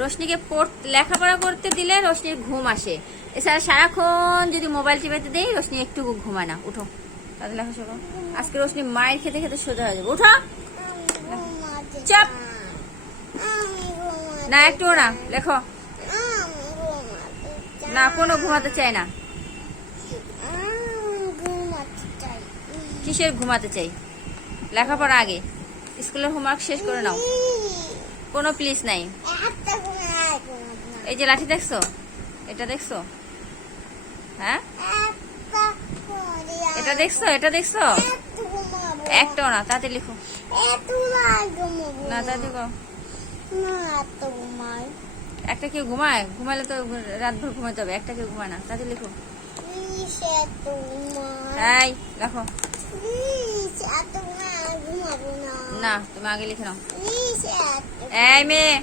রোশনিকে লেখাপড়া করতে দিলে রোশনির ঘুম আসে, এছাড়া সারাক্ষণ যদি মোবাইল টিপাতে দেই রোশনি একটু ঘুমায় না। উঠো তাদের লেখা শুরু। আজকে রোশনি মায়ের খেতে খেতে সোজা হয়ে যাবে। উঠো, চাপ না, একটু না লেখো না, কোনো ঘুমাতে চাই না। কিসের ঘুমাতে চাই? লেখাপড়া আগে, স্কুলের হোমওয়ার্ক শেষ করে নাও। কোনো প্লিজ নাই। এই যে লাঠি দেখছো, এটা দেখছো? হ্যাঁ, এটা দেখছো, এটা দেখছো? একটাও না, তাতে লিখো না, তাতে লিখো। একটা কেউ ঘুমায়? ঘুমালে তো রাত ভর ঘুমাতে হবে, একটা কেউ ঘুমায় না, তাতে লিখো। এই লেখো না, তুমি আগে লিখে নাও। এই মেয়ে